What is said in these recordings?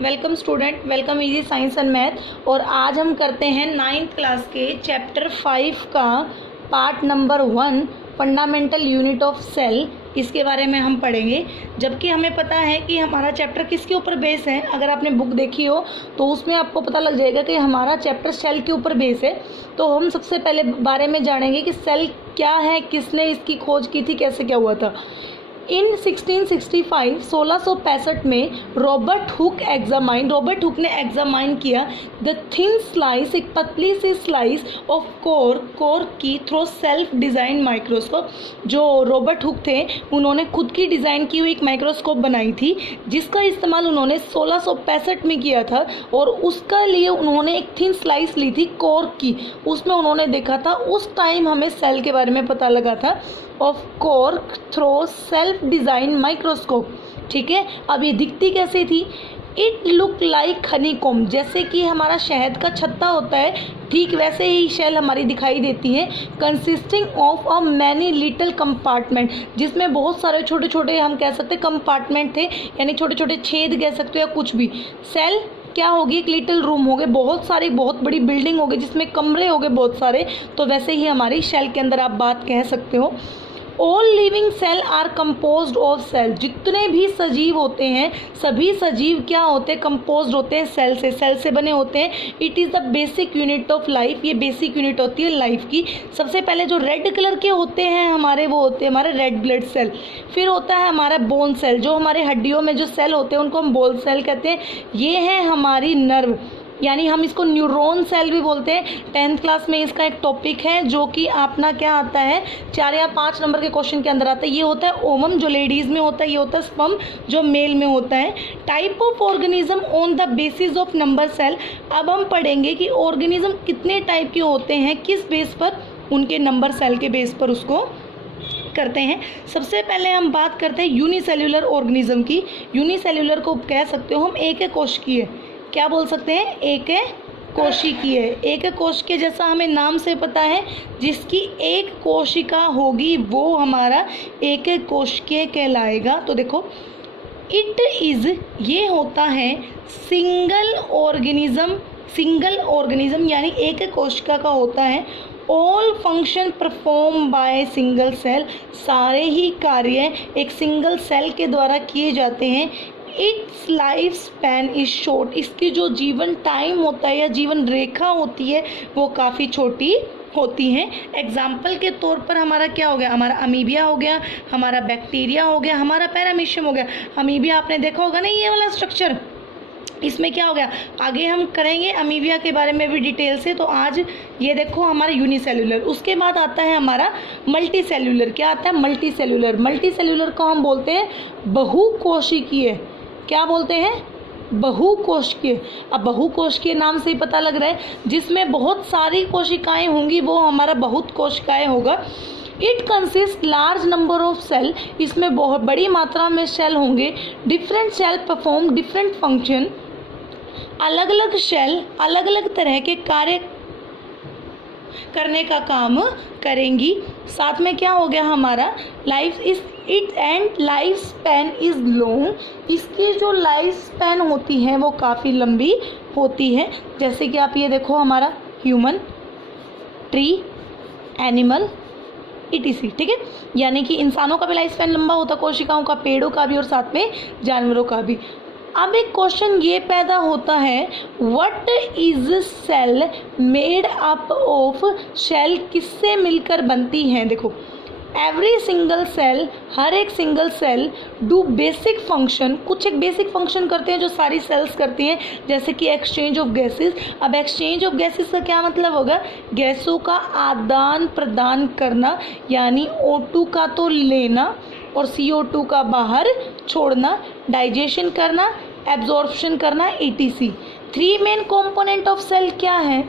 Welcome student, welcome easy science and math. और आज हम करते हैं 9th क्लास के चैप्टर 5 का part number 1 fundamental unit of cell. इसके बारे में हम पढ़ेंगे। जबकि हमें पता है कि हमारा चैप्टर किसके ऊपर बेस है। अगर आपने बुक देखी हो तो उसमें आपको पता लग जाएगा कि हमारा चैप्टर सेल के ऊपर बेस है। तो हम सबसे पहले बारे में जानेंगे कि सेल क्या है, किसने इसकी खोज की थी, कैसे क्या हुआ था। इन 1665 में रॉबर्ट हुक ने एग्जामाइन किया द थिन स्लाइस, एक पतली सी स्लाइस ऑफ कोर की थ्रू सेल्फ डिज़ाइन माइक्रोस्कोप। जो रॉबर्ट हुक थे उन्होंने खुद की डिज़ाइन की हुई एक माइक्रोस्कोप बनाई थी जिसका इस्तेमाल उन्होंने 1665 में किया था। और उसका लिए उन्होंने एक थिन स्लाइस ली थी कोर की, उसमें उन्होंने देखा था। उस टाइम हमें सेल के बारे में पता लगा था of cork through self design microscope. ठीक है, अब ये दिखती कैसे थी? इट लुक लाइक हनीकॉम्ब, जैसे कि हमारा शहद का छत्ता होता है ठीक वैसे ही शेल हमारी दिखाई देती है। Consisting of a many little compartment, जिसमें बहुत सारे छोटे छोटे हम कह सकते हैं कंपार्टमेंट थे, यानी छोटे छोटे छेद कह सकते हो या कुछ भी। सेल क्या होगी? एक लिटिल रूम हो गए, बहुत सारी बहुत बड़ी बिल्डिंग हो गई जिसमें कमरे हो गए बहुत सारे। तो वैसे ही हमारी सेल के अंदर आप बात कह सकते हो। All living cell are composed of cell, जितने भी सजीव होते हैं सभी सजीव क्या होते हैं? कंपोज्ड होते हैं सेल से बने होते हैं। It is the basic unit of life, ये बेसिक यूनिट होती है लाइफ की। सबसे पहले जो रेड कलर के होते हैं हमारे, वो होते हैं हमारे रेड ब्लड सेल। फिर होता है हमारा बोन सेल, जो हमारे हड्डियों में जो सेल होते हैं उनको हम बोन सेल कहते हैं। ये है हमारी नर्व, यानी हम इसको न्यूरॉन सेल भी बोलते हैं। 10th क्लास में इसका एक टॉपिक है जो कि अपना क्या आता है, 4 या 5 नंबर के क्वेश्चन के अंदर आता है। ये होता है ओवम जो लेडीज़ में होता है, ये होता है स्पर्म जो मेल में होता है। Type of organism on the basis of number cell. अब हम पढ़ेंगे कि ऑर्गेनिज्म कितने टाइप के होते हैं, किस बेस पर, उनके नंबर सेल के बेस पर उसको करते हैं। सबसे पहले हम बात करते हैं यूनिसेल्युलर ऑर्गेनिज्म की। यूनिसेल्युलर को कह सकते हो हम एक कोशिकीय, क्या बोल सकते हैं? एक कोशिकीय। एक कोशिकीय जैसा हमें नाम से पता है, जिसकी एक कोशिका होगी वो हमारा एक कोशिकीय कहलाएगा। तो देखो इट इज़, ये होता है सिंगल ऑर्गेनिज्म यानी एक कोशिका का होता है। All function perform by single cell, सारे ही कार्य एक सिंगल सेल के द्वारा किए जाते हैं। It's life span is short, इसकी जो जीवन टाइम होता है या जीवन रेखा होती है वो काफ़ी छोटी होती हैं। एग्जाम्पल के तौर पर हमारा क्या हो गया? हमारा अमीबिया हो गया, हमारा बैक्टीरिया हो गया, हमारा पैरामीशियम हो गया। अमीबिया आपने देखा होगा ना, ये वाला स्ट्रक्चर, इसमें क्या हो गया? आगे हम करेंगे अमीबिया के बारे में भी डिटेल से। तो आज ये देखो हमारा यूनिसेल्युलर। उसके बाद आता है हमारा मल्टी सेल्युलर। क्या आता है? मल्टी सेल्युलर को हम बोलते हैं बहुकोशिकीय। क्या बोलते हैं? बहुकोशिकीय। अब बहुकोशिकीय नाम से ही पता लग रहा है, जिसमें बहुत सारी कोशिकाएं होंगी वो हमारा बहुत कोशिकाएं होगा। It consist large number of cell, इसमें बहुत बड़ी मात्रा में सेल होंगे। Different cell perform different function, अलग अलग सेल अलग अलग तरह के कार्य करने का काम करेंगी। साथ में क्या हो गया हमारा? Life is it and life span is long, इसकी जो लाइफ स्पैन होती है वो काफ़ी लंबी होती है। जैसे कि आप ये देखो हमारा ह्यूमन, ट्री, एनिमल, ETC। ठीक है, यानी कि इंसानों का भी लाइफ स्पैन लंबा होता है, कोशिकाओं का, पेड़ों का भी, और साथ में जानवरों का भी। अब एक क्वेश्चन ये पैदा होता है, what is cell made up of? Cell किससे मिलकर बनती हैं? देखो एवरी सिंगल सेल, हर एक single cell do basic function, कुछ एक बेसिक फंक्शन करते हैं जो सारी सेल्स करती हैं, जैसे कि एक्सचेंज ऑफ गैसेस। अब एक्सचेंज ऑफ गैसेस का क्या मतलब होगा? गैसों का आदान प्रदान करना, यानी O2 का तो लेना और CO2 का बाहर छोड़ना, डाइजेशन करना, एब्जॉर्प्शन करना, ETC। 3 main component of cell क्या है?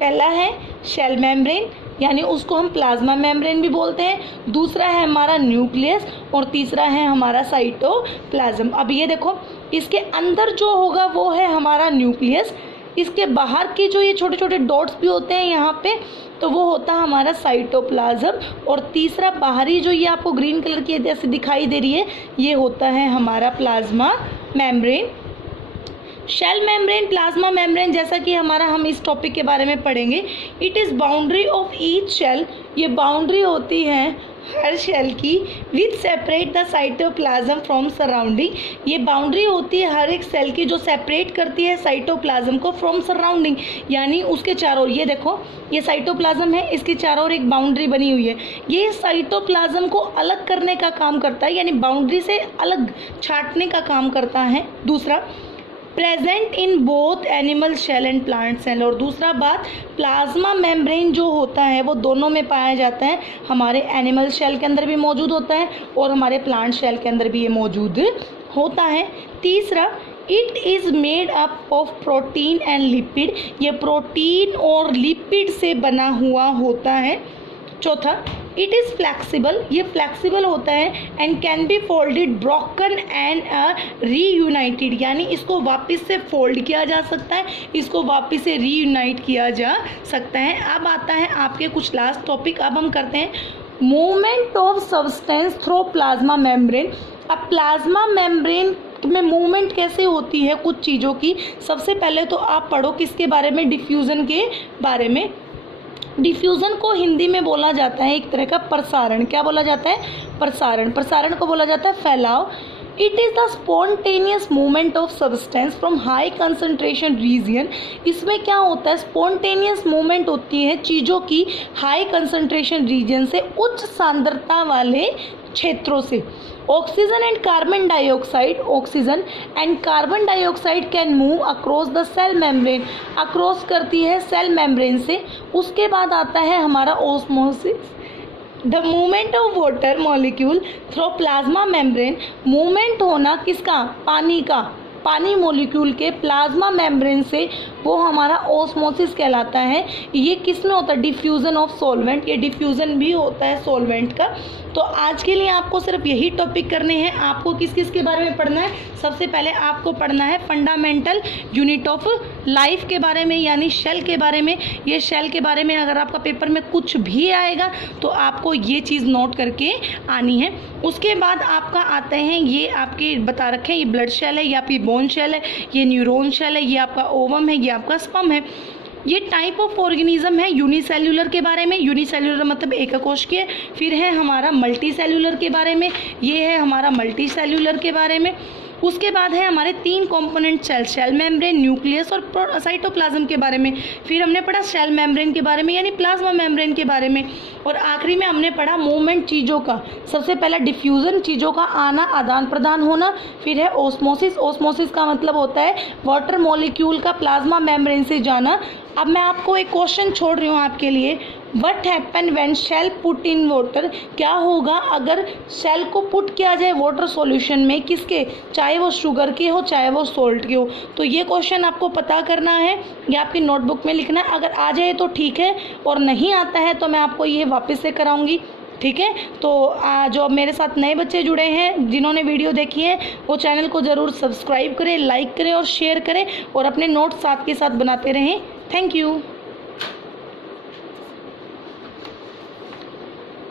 पहला है सेल मेम्ब्रेन, यानी उसको हम प्लाज्मा मेम्ब्रेन भी बोलते हैं। दूसरा है हमारा न्यूक्लियस और तीसरा है हमारा साइटोप्लाज्म। अब ये देखो इसके अंदर जो होगा वो है हमारा न्यूक्लियस, इसके बाहर के जो ये छोटे छोटे डॉट्स भी होते हैं यहाँ पे, तो वो होता है हमारा साइटोप्लाज्म। और तीसरा बाहरी जो ये आपको ग्रीन कलर की जैसे दिखाई दे रही है, ये होता है हमारा plasma membrane. Cell membrane, plasma membrane, जैसा कि हम इस टॉपिक के बारे में पढ़ेंगे। It is boundary of each cell, ये बाउंड्री होती है हर शेल की, which separate the cytoplasm from surrounding, ये बाउंड्री होती है हर एक सेल की जो सेपरेट करती है साइटोप्लाज्म को फ्रॉम सराउंडिंग, यानी उसके चारों, ये देखो ये साइटोप्लाज्म है, इसके चारों ओर एक बाउंड्री बनी हुई है, ये साइटोप्लाज्म को अलग करने का काम करता है, यानी बाउंड्री से अलग छाटने का काम करता है। दूसरा, present in both animal cell and plant cell, और दूसरा बात, प्लाज्मा मेम्ब्रेन जो होता है वो दोनों में पाया जाता है, हमारे एनिमल शेल के अंदर भी मौजूद होता है और हमारे प्लांट शेल के अंदर भी ये मौजूद होता है। तीसरा, it is made up of protein and lipid, ये प्रोटीन और लिपिड से बना हुआ होता है। चौथा, इट इज़ फ्लैक्सिबल, ये फ्लैक्सिबल होता है, and can be folded, broken and reunited, यानी इसको वापस से फोल्ड किया जा सकता है, इसको वापस से रीयूनाइट किया जा सकता है। अब आता है आपके कुछ लास्ट टॉपिक, अब हम करते हैं movement of substance through plasma membrane. अब प्लाज्मा मेम्ब्रेन में मूवमेंट कैसे होती है कुछ चीज़ों की, सबसे पहले तो आप पढ़ो किसके बारे में, डिफ्यूज़न के बारे में। डिफ्यूज़न को हिंदी में बोला जाता है एक तरह का प्रसारण, क्या बोला जाता है, प्रसारण, प्रसारण को बोला जाता है फैलाव। It is the spontaneous movement of substance from high concentration region, इसमें क्या होता है, स्पॉन्टेनियस मूवमेंट होती है चीज़ों की हाई कंसंट्रेशन रीजन से, उच्च सांद्रता वाले क्षेत्रों से। Oxygen and carbon dioxide, oxygen and carbon dioxide can move across the cell membrane, across करती है सेल मेम्ब्रेन से। उसके बाद आता है हमारा osmosis, the movement of water molecule through plasma membrane, movement होना किसका, पानी का, पानी मॉलिक्यूल के प्लाज्मा मेम्ब्रेन से, वो हमारा ऑस्मोसिस कहलाता है। ये किस में होता है, डिफ्यूज़न ऑफ सॉल्वेंट, ये डिफ्यूज़न भी होता है सॉल्वेंट का। तो आज के लिए आपको सिर्फ यही टॉपिक करने हैं। आपको किस किस के बारे में पढ़ना है, सबसे पहले आपको पढ़ना है फंडामेंटल यूनिट ऑफ लाइफ के बारे में, यानी शेल के बारे में। ये शेल के बारे में अगर आपका पेपर में कुछ भी आएगा तो आपको ये चीज़ नोट करके आनी है। उसके बाद आपका आते हैं, ये आपके बता रखे हैं, ये ब्लड शेल है, ये आपकी बोन शेल है, ये न्यूरॉन शेल है, ये आपका ओवम है, ये आपका स्पर्म है। ये टाइप ऑफ ऑर्गेनिज्म है यूनिसेल्यूलर के बारे में, यूनिसेल्यूलर मतलब एककोशिकीय। फिर है हमारा मल्टी सेल्यूलर के बारे में, ये है हमारा मल्टी सेल्यूलर के बारे में। उसके बाद है हमारे 3 component cell, cell membrane, nucleus और साइटोप्लाज्म के बारे में। फिर हमने पढ़ा शेल मेम्ब्रेन के बारे में यानी प्लाज्मा मेम्ब्रेन के बारे में। और आखिरी में हमने पढ़ा मूवमेंट चीज़ों का, सबसे पहला डिफ्यूज़न, चीज़ों का आना, आदान प्रदान होना। फिर है ओस्मोसिस, ओस्मोसिस का मतलब होता है वाटर मॉलिक्यूल का प्लाज्मा मेम्ब्रेन से जाना। अब मैं आपको एक क्वेश्चन छोड़ रही हूँ आपके लिए, what happen when cell put in water, क्या होगा अगर शेल को पुट किया जाए वाटर सॉल्यूशन में, किसके, चाहे वो शुगर के हो चाहे वो सोल्ट के हो। तो ये क्वेश्चन आपको पता करना है, या आपकी नोटबुक में लिखना है। अगर आ जाए तो ठीक है, और नहीं आता है तो मैं आपको ये वापस से कराऊंगी, ठीक है। तो जो मेरे साथ नए बच्चे जुड़े हैं जिन्होंने वीडियो देखी है, वो चैनल को ज़रूर सब्सक्राइब करें, लाइक करें और शेयर करें, और अपने नोट्स साथ के साथ बनाते रहें। Thank you.